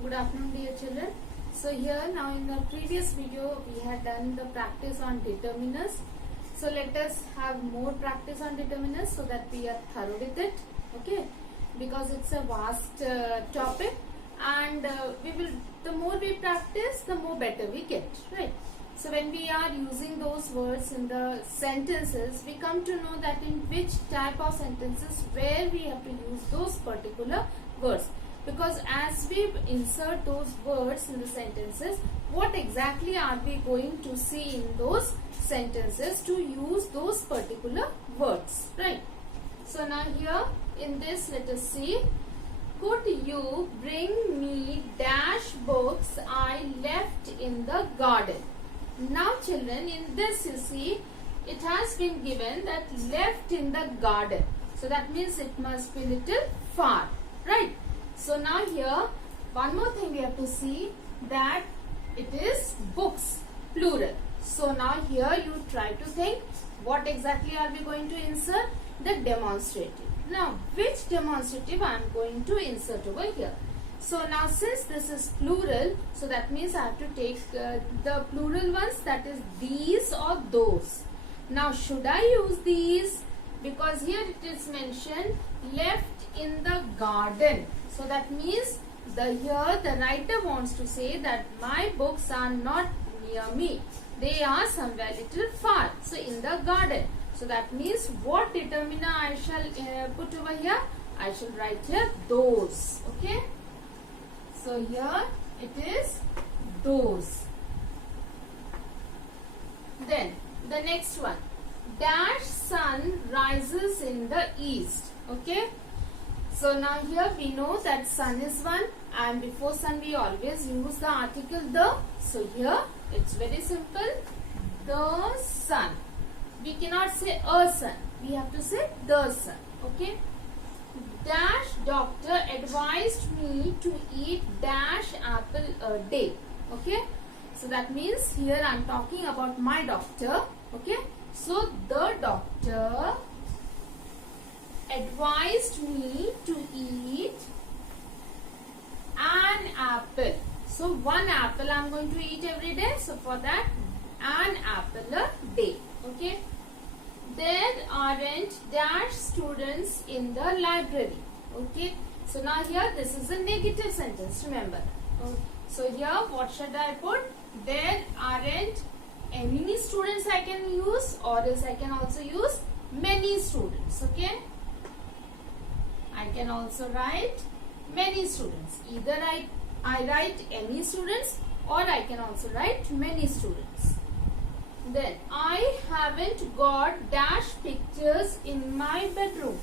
Good afternoon, dear children. So here now in the previous video we had done the practice on determiners. So let us have more practice on determiners so that we are thorough with it. Okay, because it's a vast topic, and the more we practice, the more better we get, right? So when we are using those words in the sentences, we come to know that in which type of sentences where we have to use those particular words. Because as we insert those words in the sentences, what exactly are we going to see in those sentences to use those particular words, right? So now here in this, let us see. Could you bring me dash books I left in the garden? Now children, in this you see, it has been given that left in the garden. So that means it must be little far, right? So now here, one more thing we have to see, that it is books, plural. So now here you try to think, what exactly are we going to insert? The demonstrative. Now, which demonstrative I am going to insert over here? So now since this is plural, so that means I have to take the plural ones, that is these or those. Now should I use these? Because here it is mentioned left in the garden. So that means here the writer wants to say that my books are not near me. They are somewhere little far. So in the garden. So that means what determiner I shall put over here? I shall write here those. Okay. So here it is those. Then the next one. Dash sun rises in the east. Okay. So now here we know that sun is one, and before sun we always use the article the. So here it's very simple. The sun. We cannot say a sun. We have to say the sun. Okay. Dash doctor advised me to eat dash apple a day. Okay. So that means here I am talking about my doctor. Okay. So the doctor advised me to eat an apple. So one apple I am going to eat every day. So for that, an apple a day. Okay. There aren't dash students in the library. Okay. So now here this is a negative sentence. Remember. Okay. So here what should I put? There aren't any students I can use, or else I can also use many students. Okay. I can also write many students. Either I write any students, or I can also write many students. Then I haven't got dash pictures in my bedroom.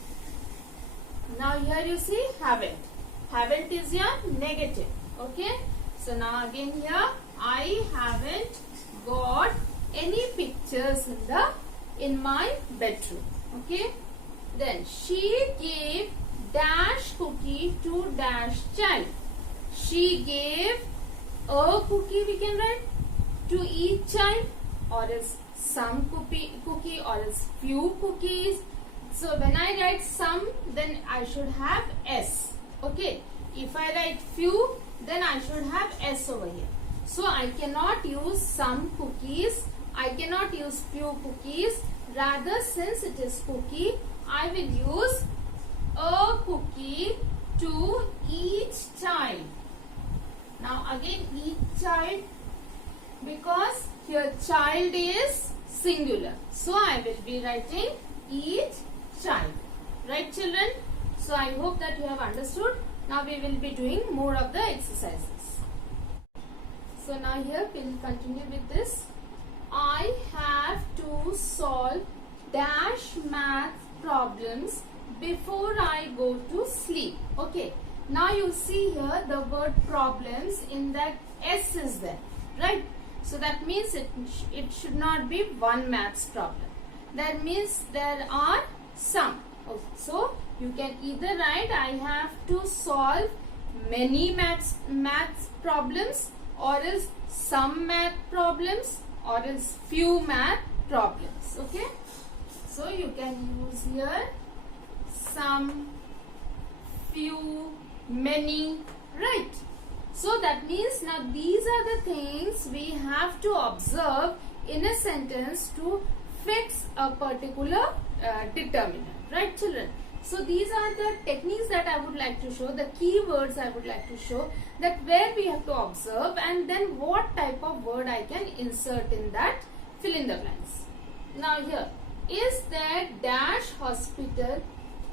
Now here you see haven't. Haven't is your negative. Okay. So now again here I haven't got any pictures in my bedroom. Okay. Then she gave dash cookie to dash child. She gave a cookie, we can write, to each child, or else some cookie or else few cookies. So when I write some, then I should have S. Okay. If I write few, then I should have S over here. So I cannot use some cookies. I cannot use few cookies. Rather, since it is cookie, I will use a cookie to each child. Now again each child, because here child is singular. So I will be writing each child. Right children? So I hope that you have understood. Now we will be doing more of the exercises. So now here we will continue with this. I have to solve dash math problems before I go to sleep. Okay. Now you see here the word problems, in that S is there. Right. So that means it should not be one maths problem. That means there are some. Okay. So you can either write I have to solve many maths problems, or else some math problems, or else few math problems. Okay. So you can use here some, few, many, right? So that means now these are the things we have to observe in a sentence to fix a particular determiner, right children? So these are the techniques that I would like to show, the keywords I would like to show, that where we have to observe and then what type of word I can insert in that fill in the blanks. Now here, is there dash hospital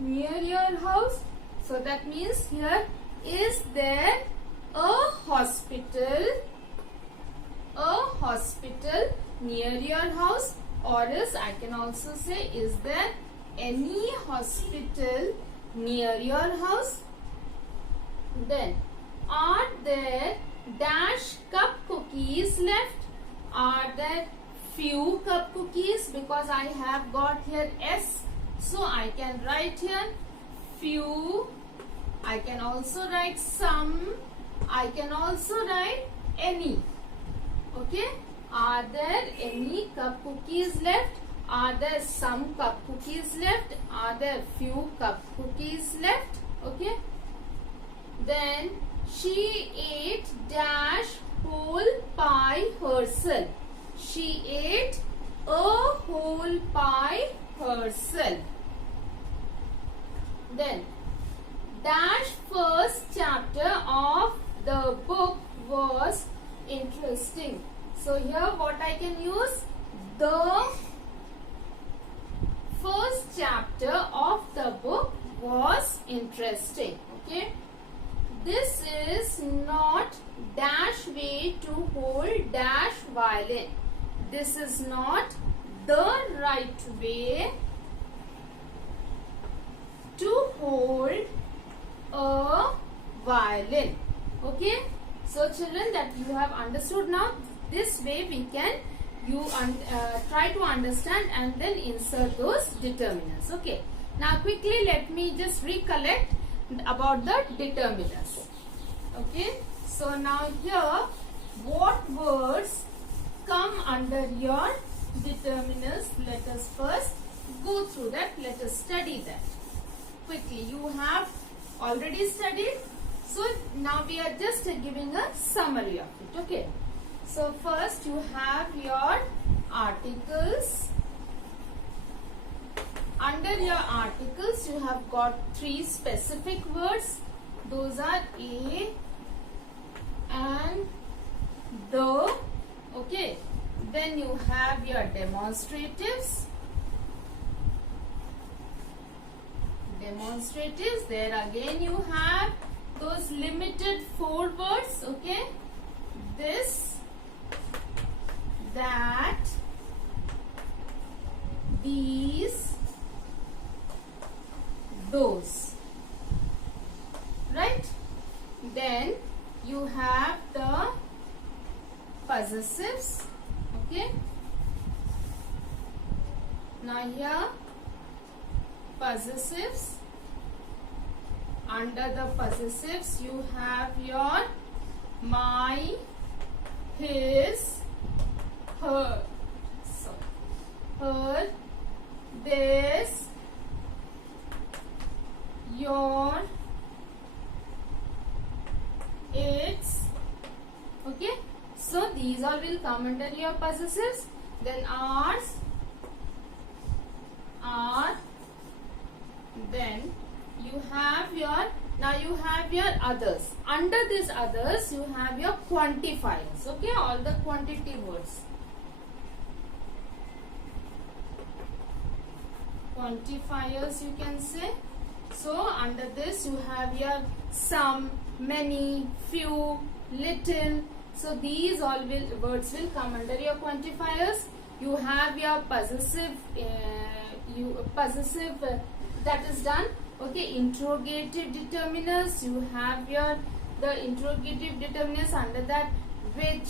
near your house? So that means here, is there a hospital near your house? Or else I can also say, is there any hospital near your house? Then, are there dash cup cookies left? Are there few cup cookies? Because I have got here S, so I can write here few. I can also write some. I can also write any. Okay. Are there any cup cookies left? Are there some cup cookies left? Are there few cup cookies left? Okay. Then she ate dash whole pie herself. She ate a whole pie herself. Then dash first chapter of the book was interesting. So here what I can use? The first chapter of the book was interesting. Okay. This is not dash way to hold dash violin. This is not the right way to hold a violin. Okay. So children, that you have understood now. This way we can try to understand and then insert those determinants. Okay. Now quickly let me just recollect about the determinants. Okay. So now here, what words come under your determinants? Let us first go through that. Let us study that quickly. You have already studied. So now we are just giving a summary of it. Okay. So first you have your articles. Under your articles you have got three specific words. Those are a and the. Okay. Then you have your demonstratives. Demonstratives. There again you have those limited 4 words. Okay. This, that, these, those. Right? Then you have the possessives. Okay. Now here, possessives. Under the possessives you have your my, his, her. So, her, this, your, its. Okay. So these all will come under your possessives. Then ours, our. Then you have your, now you have your others. Under these others you have your quantifiers. Okay, all the quantity words. Quantifiers you can say. So under this you have your some, many, few, little. So these all words will come under your quantifiers. You have your possessive, that is done. Okay, interrogative determiners. You have the interrogative determiners under that, which,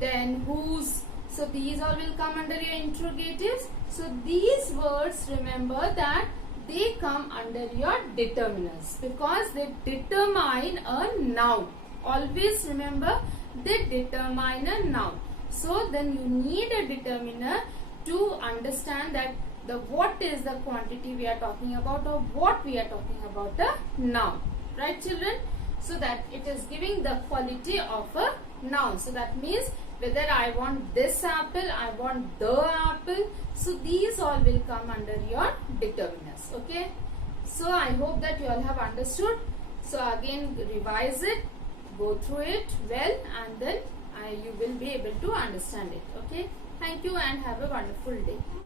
then whose. So these all will come under your interrogatives. So these words, remember that they come under your determiners because they determine a noun. Always remember, they determine a noun. So then you need a determiner to understand that what is the quantity we are talking about or what we are talking about, the noun. Right children? so that it is giving the quality of a noun. So that means whether I want this apple, I want the apple. So these all will come under your determiners. Okay. So I hope that you all have understood. So again revise it, go through it well, and then you will be able to understand it. Okay. Thank you and have a wonderful day.